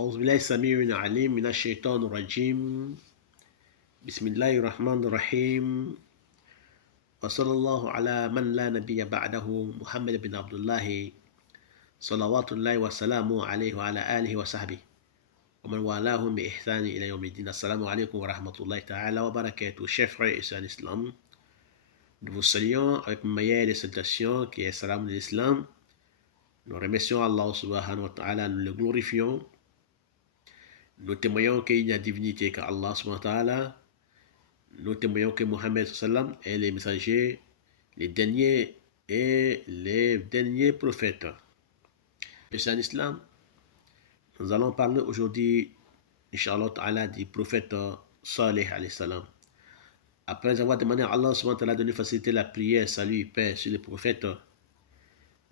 أعوذ بالله السميع العليم من الشيطان الرجيم بسم الله الرحمن الرحيم وصلى الله على من لا نبي بعده محمد بن عبد الله صلوات الله وسلامه عليه وعلى آله وصحبه ومن والاهم بإحسان إلى يوم الدين. Assalamu alaikum wa rahmatullahi ta'ala wa barakatuh. Chers frères et sœurs en islam, nous vous saluons avec une meilleure des salutations qui est salam de l'islam. Nous remercions Allah subhanahu wa ta'ala, nous le glorifions. Nous témoignons qu'il n'y a divinité qu'Allah subhanahu wa ta'ala. Nous témoignons que Mohammed sallam est le messager, les derniers et les derniers prophètes. C'est en islam. Nous allons parler aujourd'hui, Inch'Allah ta'ala, du prophète Saleh alayhi salam. Après avoir demandé à Allah subhanahu wa ta'ala de nous faciliter la prière, salut, paix sur les prophètes,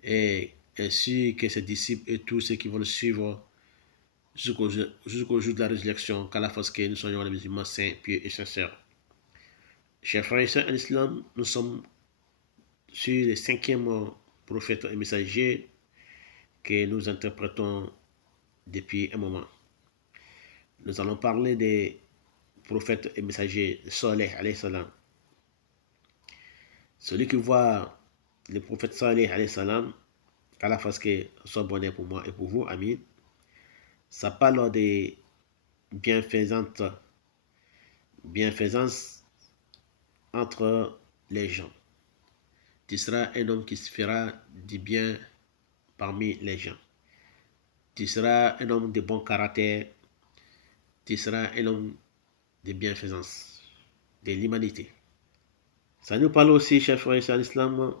et ainsi que ses disciples et tous ceux qui vont le suivre jusqu'au jour de la résurrection, qu'Allah fasse que nous soyons les musulmans saints, pieux et sincères. Chers frères et sœurs en islam, nous sommes sur le 5e prophète et messager que nous interprétons depuis un moment. Nous allons parler des prophètes et messagers Saleh alayhi salam. Celui qui voit le prophète Saleh alayhi salam, qu'Allah fasse que soit bonheur pour moi et pour vous, amin. Ça parle de bienfaisance entre les gens. Tu seras un homme qui se fera du bien parmi les gens. Tu seras un homme de bon caractère. Tu seras un homme de bienfaisance, de l'humanité. Ça nous parle aussi, chers frères et sœurs en islam,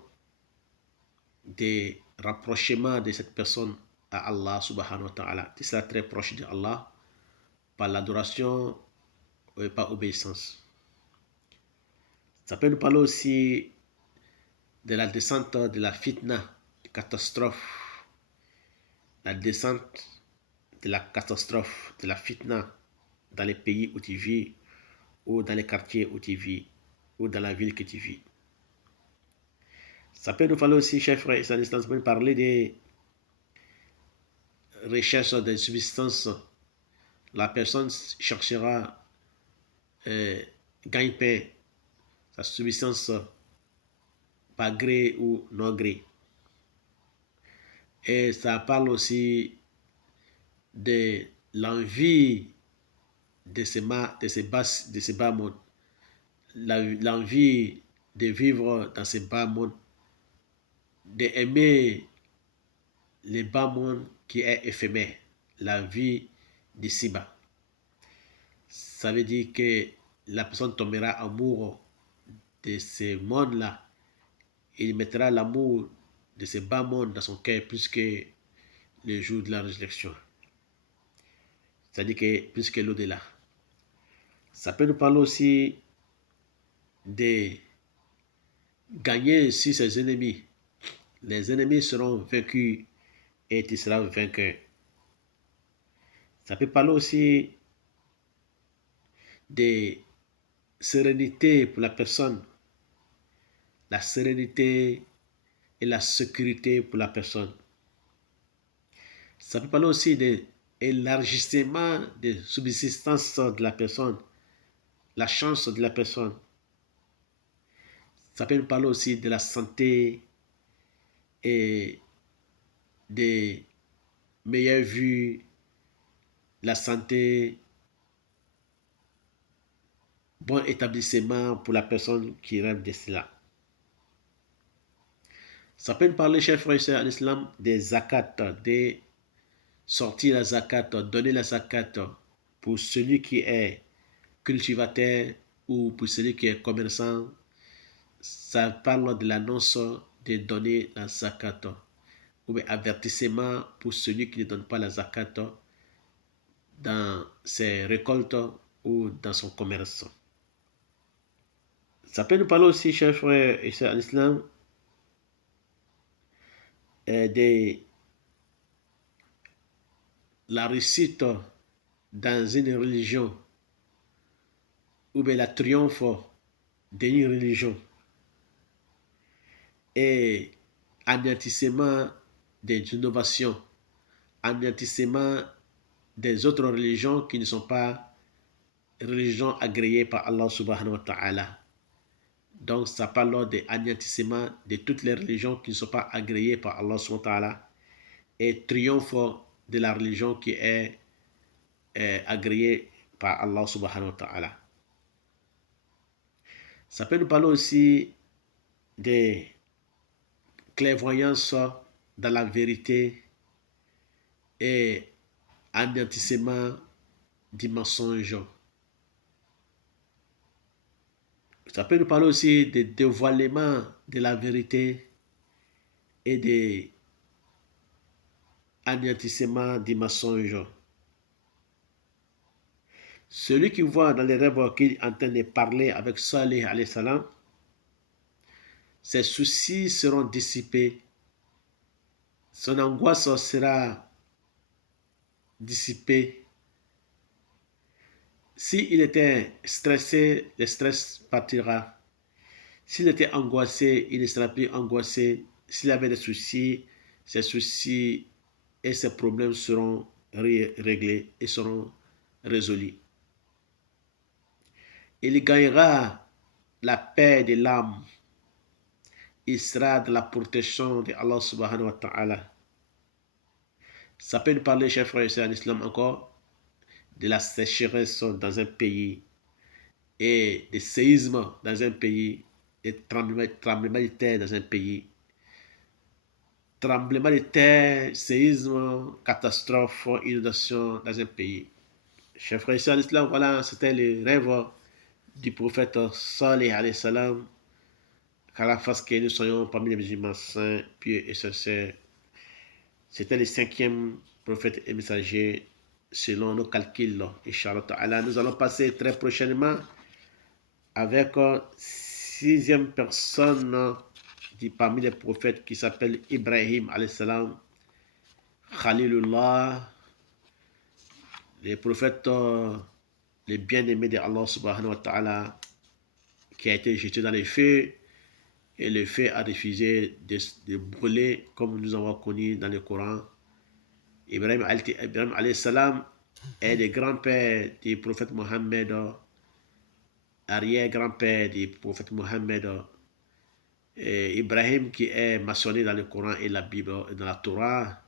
des rapprochements de cette personne à Allah subhanahu wa ta'ala. Tu seras très proche de Allah par l'adoration et par obéissance. Ça peut nous parler aussi de la descente de la fitna, de catastrophe, la descente de la catastrophe, de la fitna dans les pays où tu vis, ou dans les quartiers où tu vis, ou dans la ville que tu vis. Ça peut nous parler aussi, chers frères et sœurs, ça peut nous parler des recherches de subsistance. La personne cherchera gagne-pain, sa subsistance par gré ou non gré. Et ça parle aussi de l'envie de ce bas monde, l'envie de vivre dans ce bas monde, d'aimer le bas monde qui est éphémère, la vie d'ici-bas. Ça veut dire que la personne tombera amoureux de ce monde-là. Il mettra l'amour de ce bas monde dans son cœur plus que le jour de la résurrection. C'est-à-dire que plus que l'au-delà. Ça peut nous parler aussi de gagner sur ses ennemis. Les ennemis seront vaincus et tu seras vainqueur. Ça peut parler aussi de sérénité pour la personne. La sérénité et la sécurité pour la personne. Ça peut parler aussi de l'élargissement de subsistance de la personne, la chance de la personne. Ça peut nous parler aussi de la santé et des meilleures vues, la santé, bon établissement pour la personne qui rêve de cela. Ça peut nous parler, chers frères et sœurs en islam, des zakat, de sortir la zakat, donner la zakat pour celui qui est cultivateur ou pour celui qui est commerçant. Ça parle de l'annonce de donner la zakat ou bien avertissement pour celui qui ne donne pas la zakat dans ses récoltes ou dans son commerce. Ça peut nous parler aussi, chers frères et sœurs en islam, de la réussite dans une religion ou bien la triomphe d'une religion et anéantissement des innovations, anéantissement des autres religions qui ne sont pas religions agréées par Allah subhanahu wa ta'ala. Donc, ça parle de anéantissement de toutes les religions qui ne sont pas agréées par Allah subhanahu wa ta'ala et triomphe de la religion qui est agréée par Allah subhanahu wa ta'ala. Ça peut nous parler aussi des clairvoyances dans la vérité et anéantissement du mensonge. Ça peut nous parler aussi des dévoilements de la vérité et des anéantissements du mensonge. Celui qui voit dans les rêves qu'il est en train de parler avec Salih alayhi salam, ses soucis seront dissipés, son angoisse sera dissipée. S'il était stressé, le stress partira. S'il était angoissé, il ne sera plus angoissé. S'il avait des soucis, ses soucis et ses problèmes seront réglés et seront résolus. Il gagnera la paix de l'âme. Il sera de la protection de Allah subhanahu wa ta'ala. Ça peut nous parler, chers frères et sœurs en islam, encore de la sécheresse dans un pays et des séismes dans un pays, des tremblements de terre dans un pays. Tremblement de terre, séisme, catastrophe, inondation dans un pays. Chers frères et sœurs en islam, voilà, c'était le rêve du prophète Salih alayhi salam, qu'à la face que nous soyons parmi les musulmans saints, pieux et sincères. C'était le 5e prophète et messager selon nos calculs. Inch'Allah ta'ala, nous allons passer très prochainement avec 6e personne parmi les prophètes qui s'appelle Ibrahim alayhi salam, Khalilullah, les prophètes, les bien-aimés de Allah subhanahu wa ta'ala, qui a été jeté dans les feux, et le feu a refusé de brûler comme nous avons connu dans le Coran. Ibrahim alayhi salam est le grand-père du prophète Mohammed, arrière-grand-père du prophète Mohammed. Ibrahim qui est mentionné dans le Coran et la Bible et dans la Torah.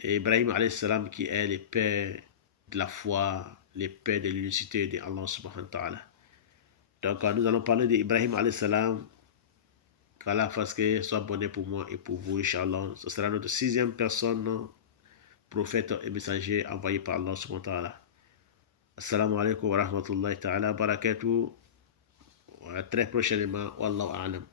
Et Ibrahim alayhi salam qui est le père de la foi, le père de l'unicité de Allah subhanahu wa ta'ala. Donc nous allons parler d'Ibrahim alayhi salam. Qu'Allah fasse que soit bonnet pour moi et pour vous, Inch'Allah. Ce sera notre 6e personne, prophète et messager envoyé par Allah subhanahu wa ta'ala. Assalamu alaikum wa rahmatullahi ta'ala barakatuh. Très prochainement, wallahu a'lam.